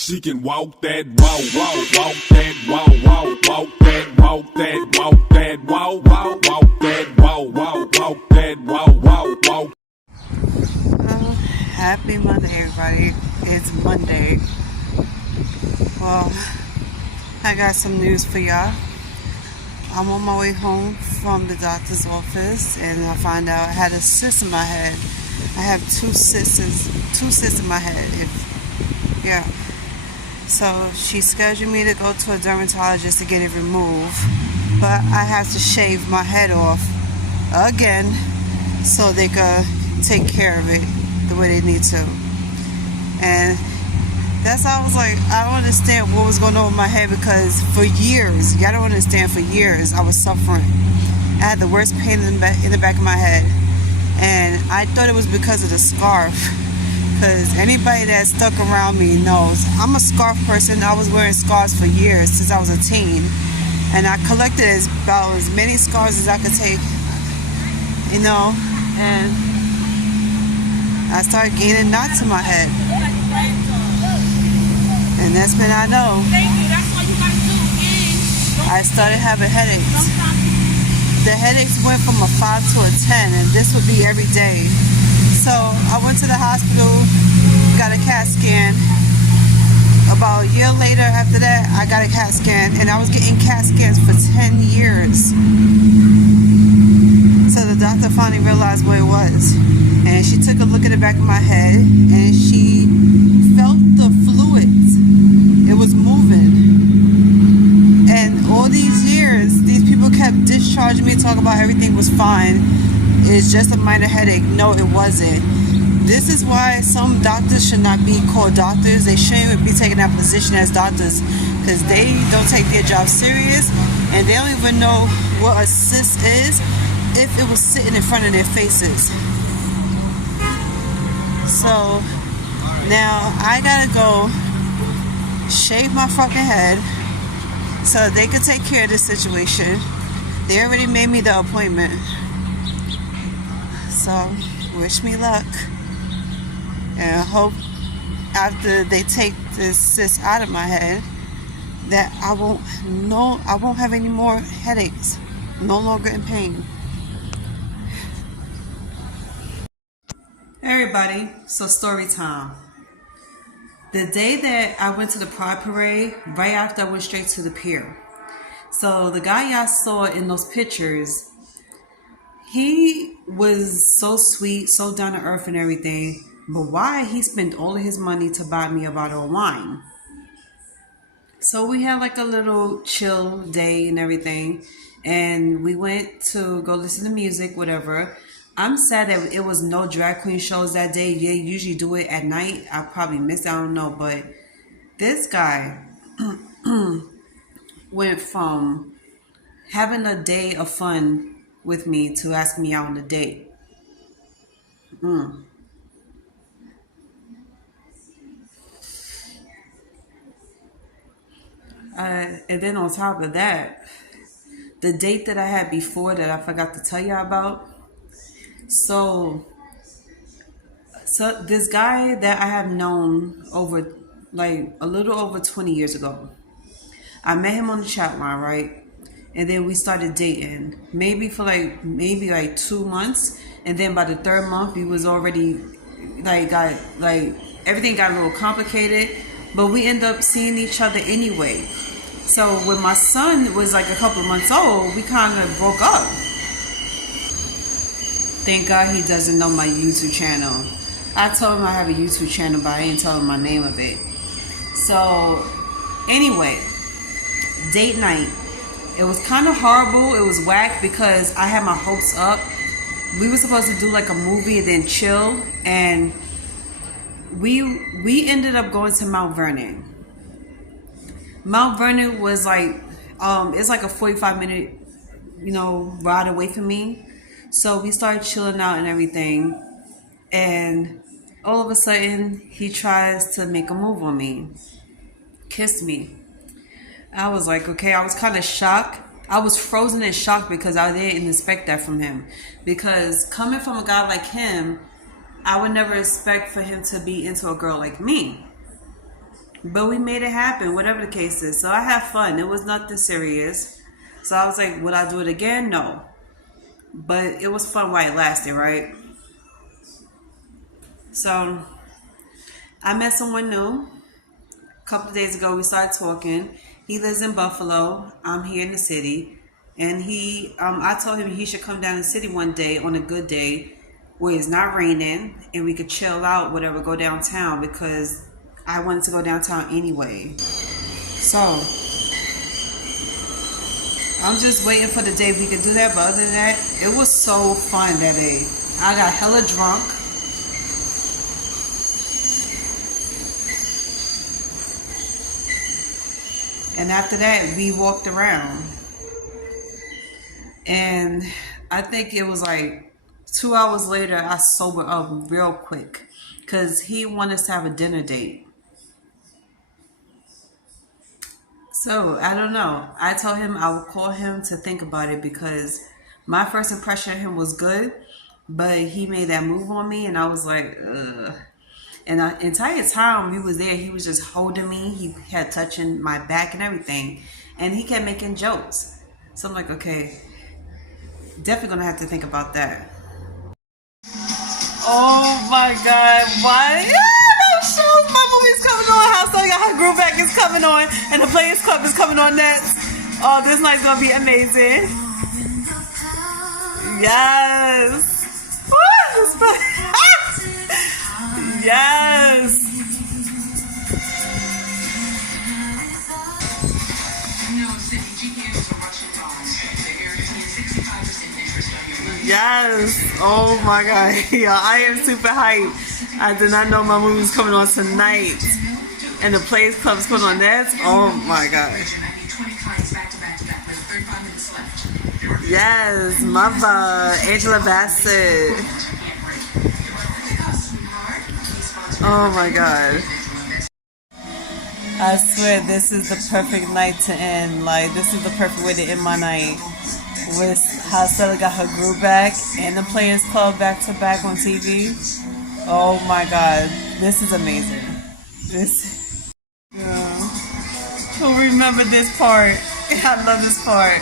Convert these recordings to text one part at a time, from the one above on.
She can walk that walk, walk that walk, walk that walk, that walk, walk that walk that walk. Happy Monday, everybody. It's Monday. Well, I got some news for y'all. I'm on my way home from the doctor's office, and I find out I had a cyst in my head. I have two cysts in my head. Yeah. So she scheduled me to go to a dermatologist to get it removed, but I have to shave my head off again so they could take care of it the way they need to. And that's how I was like, I don't understand what was going on with my head, because for years, y'all don't understand, for years I was suffering. I had the worst pain in the back of my head, and I thought it was because of the scarf, because anybody that stuck around me knows I'm a scarf person. I was wearing scarves for years, since I was a teen, and I collected about as many scarves as I could take, and I started gaining knots in my head. And that's when I know I started having headaches. The headaches went from a 5 to a 10, and this would be every day. So I went to the hospital, got a CAT scan. About a year later after that, I got a CAT scan, and I was getting CAT scans for 10 years. So the doctor finally realized what it was. And she took a look at the back of my head, and she felt the fluids. It was moving. And all these years, these people kept discharging me, talking about everything was fine. It's just a minor headache. No, it wasn't. This is why some doctors should not be called doctors. They shouldn't even be taking that position as doctors, because they don't take their job serious, and they don't even know what a cyst is if it was sitting in front of their faces. So now I gotta go shave my fucking head so they could take care of this situation. They already made me the appointment. So wish me luck, and I hope after they take this cyst out of my head that I won't have any more headaches. No longer in pain. Everybody, so story time. The day that I went to the Pride Parade, right after I went straight to the pier. So the guy I saw in those pictures, he was so sweet, so down to earth and everything. But why he spent all of his money to buy me a bottle of wine? So we had like a little chill day and everything. And we went to go listen to music, whatever. I'm sad that it was no drag queen shows that day. They usually do it at night. I probably missed it, I don't know. But this guy went from having a day of fun with me to ask me out on a date. And then on top of that, the date that I had before that I forgot to tell y'all about. So this guy that I have known over like a little over 20 years ago, I met him on the chat line, right? And then we started dating, maybe for like 2 months, and then by the third month we was already everything got a little complicated, but we ended up seeing each other anyway. So when my son was like a couple of months old, we kind of broke up. Thank God he doesn't know my YouTube channel. I told him I have a YouTube channel, but I didn't tell him my name of it. So anyway, date night. It was kind of horrible. It was whack because I had my hopes up. We were supposed to do like a movie and then chill, and we ended up going to Mount Vernon. Mount Vernon was like it's like a 45-minute ride away from me. So we started chilling out and everything, and all of a sudden he tries to make a move on me, kiss me. I was like, okay. I was kind of shocked. I was frozen in shock because I didn't expect that from him. Because coming from a guy like him, I would never expect for him to be into a girl like me. But we made it happen, whatever the case is. So I had fun. It was nothing serious. So I was like, would I do it again? No. But it was fun while it lasted, right? So I met someone new. A couple of days ago, we started talking. He lives in Buffalo. I'm here in the city. And I told him he should come down to the city one day on a good day where it's not raining and we could chill out, whatever, go downtown because I wanted to go downtown anyway. So I'm just waiting for the day we could do that. But other than that, it was so fun that day. I got hella drunk. And after that, we walked around. And I think it was like 2 hours later, I sobered up real quick. Because he wanted us to have a dinner date. So, I don't know. I told him I would call him to think about it because my first impression of him was good. But he made that move on me and I was like, ugh. And the entire time we was there, he was just holding me. He had touching my back and everything. And he kept making jokes. So I'm like, okay, definitely going to have to think about that. Oh my God, why? Yeah, shows my movie's coming on. How So Got Her Groove Back is coming on. And the Players Club is coming on next. Oh, this night's going to be amazing. Yes. Yes. Yes. Oh my God. Yeah, I am super hyped. I did not know my movie was coming on tonight. And the Players Club is coming on next. Oh my God. Yes, mother. Angela Bassett. Oh my God. I swear this is the perfect night to end. Like, this is the perfect way to end my night. With how Stella got her groove back and the Players Club back to back on TV. Oh my God. This is amazing. This. Yeah. Who remember this part? I love this part.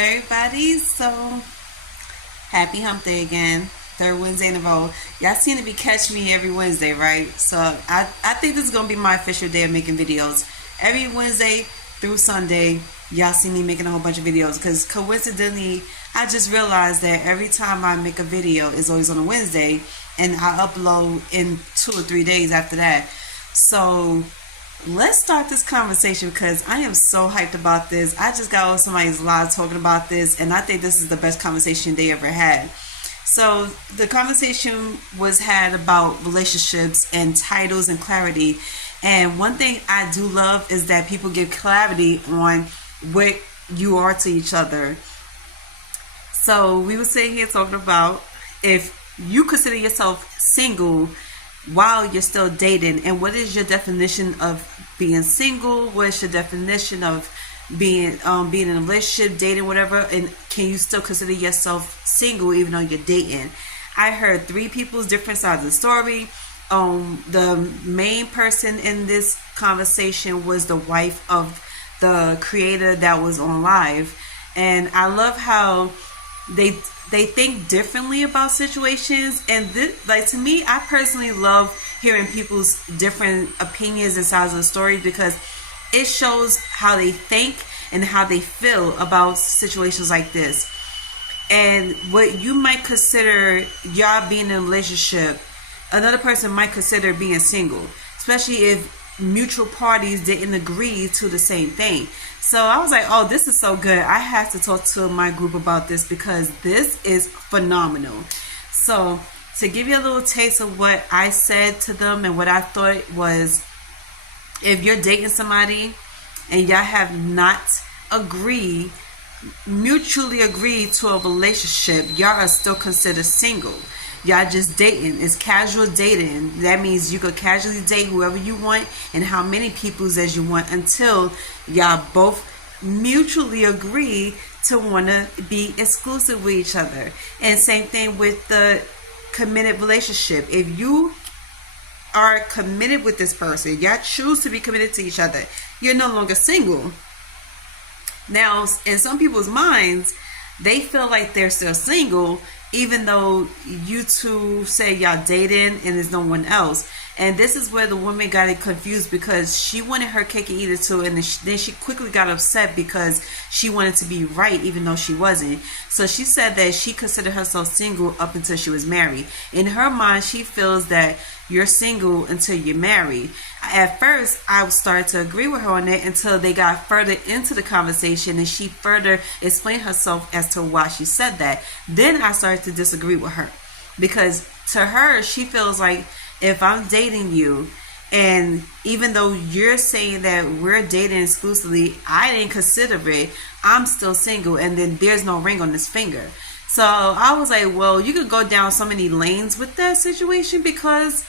Everybody, so happy hump day again. Third Wednesday in a row. Y'all seem to be catching me every Wednesday, right? So I think this is going to be my official day of making videos. Every Wednesday through Sunday, y'all see me making a whole bunch of videos. Because coincidentally, I just realized that every time I make a video, it's always on a Wednesday. And I upload in 2 or 3 days after that. So let's start this conversation because I am so hyped about this. I just got on somebody's live talking about this, and I think this is the best conversation they ever had. So the conversation was had about relationships and titles and clarity. And one thing I do love is that people give clarity on what you are to each other. So we were sitting here talking about if you consider yourself single while you're still dating, and what is your definition of being single? What is your definition of being in a relationship, dating, whatever? And can you still consider yourself single even though you're dating? I heard 3 people's different sides of the story. The main person in this conversation was the wife of the creator that was on live, and I love how they think differently about situations. And this, like, to me, I personally love hearing people's different opinions and sides of the story because it shows how they think and how they feel about situations like this. And what you might consider y'all being in a relationship, another person might consider being single, especially if mutual parties didn't agree to the same thing. So I was like, oh, this is so good. I have to talk to my group about this because this is phenomenal. So to give you a little taste of what I said to them and what I thought was, if you're dating somebody and y'all have not mutually agreed to a relationship, y'all are still considered single. Y'all just dating. It's casual dating. That means you could casually date whoever you want and how many peoples as you want until y'all both mutually agree to want to be exclusive with each other. And same thing with the committed relationship. If you are committed with this person, y'all choose to be committed to each other, you're no longer single. Now, in some people's minds, they feel like they're still single, even though you two say y'all dating and there's no one else. And this is where the woman got it confused, because she wanted her cake and eat it too, and then she quickly got upset because she wanted to be right even though she wasn't. So she said that she considered herself single up until she was married. In her mind, she feels that you're single until you're married. At first, I started to agree with her on that until they got further into the conversation and she further explained herself as to why she said that. Then I started to disagree with her, because to her, she feels like, if I'm dating you, and even though you're saying that we're dating exclusively, I didn't consider it, I'm still single, and then there's no ring on this finger. So I was like, well, you could go down so many lanes with that situation, because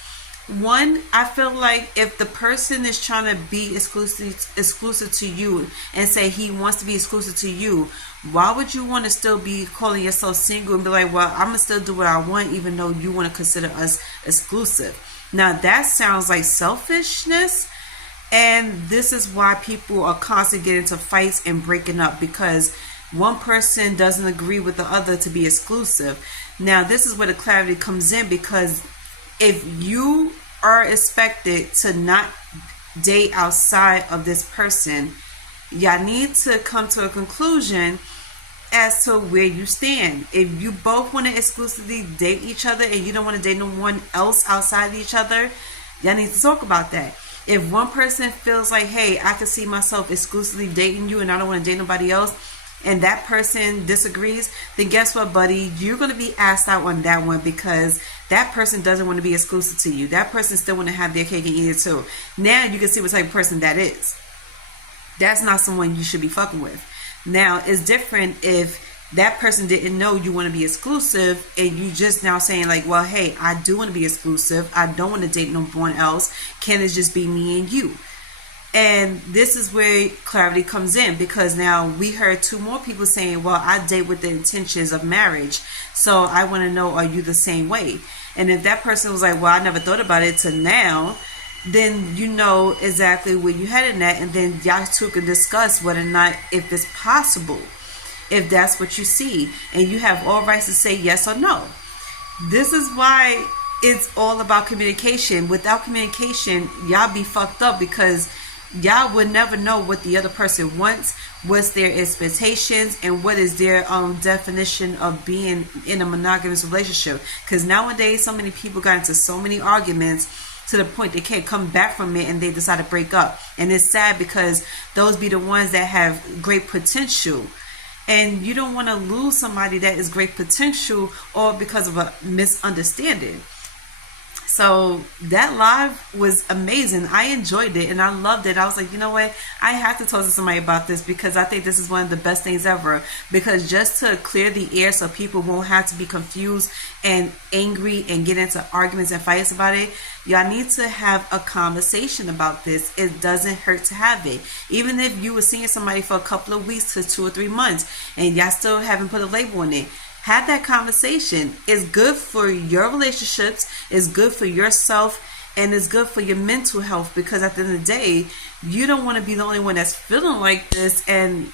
one, I feel like if the person is trying to be exclusive to you and say he wants to be exclusive to you, why would you want to still be calling yourself single and be like, well, I'm going to still do what I want even though you want to consider us exclusive? Now that sounds like selfishness, and this is why people are constantly getting into fights and breaking up, because one person doesn't agree with the other to be exclusive. Now this is where the clarity comes in, because if you are expected to not date outside of this person, y'all need to come to a conclusion as to where you stand. If you both want to exclusively date each other and you don't want to date no one else outside of each other, y'all need to talk about that. If one person feels like, hey, I can see myself exclusively dating you and I don't want to date nobody else, and that person disagrees, then guess what, buddy? You're going to be asked out on that one, because that person doesn't want to be exclusive to you. That person still want to have their cake and eat it too. Now you can see what type of person that is. That's not someone you should be fucking with. Now, it's different if that person didn't know you want to be exclusive and you just now saying like, well, hey, I do want to be exclusive. I don't want to date no one else. Can it just be me and you? And this is where clarity comes in, because now we heard two more people saying, well, I date with the intentions of marriage. So I want to know, are you the same way? And if that person was like, well, I never thought about it till now, then you know exactly where you're heading at. And then y'all two can discuss whether or not, if it's possible, if that's what you see. And you have all rights to say yes or no. This is why it's all about communication. Without communication, y'all be fucked up, because y'all would never know what the other person wants, what's their expectations, and what is their definition of being in a monogamous relationship. Because nowadays, so many people got into so many arguments to the point they can't come back from it, and they decide to break up. And it's sad, because those be the ones that have great potential. And you don't want to lose somebody that is great potential, or because of a misunderstanding. So that live was amazing. I enjoyed it and I loved it. I was like, you know what? I have to talk to somebody about this, because I think this is one of the best things ever. Because just to clear the air so people won't have to be confused and angry and get into arguments and fights about it, y'all need to have a conversation about this. It doesn't hurt to have it. Even if you were seeing somebody for a couple of weeks to 2 or 3 months and y'all still haven't put a label on it, have that conversation. It's good for your relationships, it's good for yourself, and it's good for your mental health, because at the end of the day, you don't want to be the only one that's feeling like this and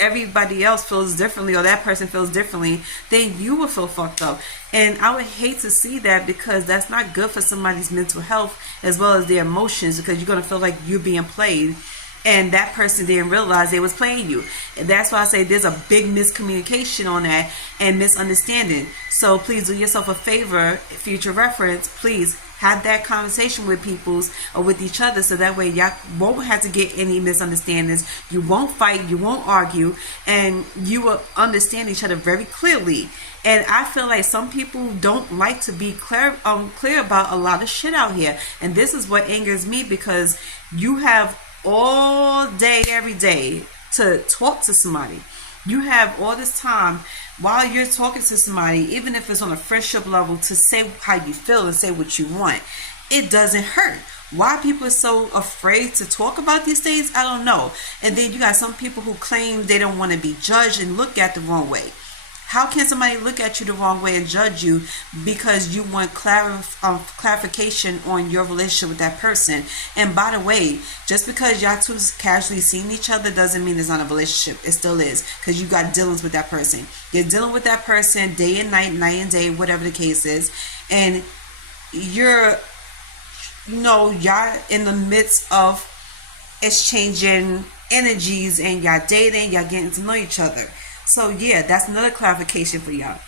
everybody else feels differently, or that person feels differently. Then you will feel fucked up. And I would hate to see that, because that's not good for somebody's mental health as well as their emotions, because you're going to feel like you're being played. And that person didn't realize they was playing you. And that's why I say there's a big miscommunication on that and misunderstanding. So please do yourself a favor, future reference, please have that conversation with peoples or with each other, so that way y'all won't have to get any misunderstandings. You won't fight, you won't argue, and you will understand each other very clearly. And I feel like some people don't like to be clear about a lot of shit out here, and this is what angers me, because you have all day every day to talk to somebody. You have all this time while you're talking to somebody, even if it's on a friendship level, to say how you feel and say what you want. It doesn't hurt. Why people are so afraid to talk about these things, I don't know. And then you got some people who claim they don't want to be judged and looked at the wrong way. How can somebody look at you the wrong way and judge you because you want clarification on your relationship with that person? And by the way, just because y'all two casually seeing each other doesn't mean it's not a relationship. It still is, because you got dealings with that person. You're dealing with that person day and night, night and day, whatever the case is. And y'all in the midst of exchanging energies, and y'all dating, y'all getting to know each other. So yeah, that's another clarification for y'all.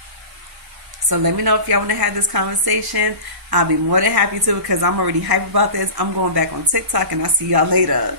So let me know if y'all want to have this conversation. I'll be more than happy to, because I'm already hyped about this. I'm going back on TikTok, and I'll see y'all later.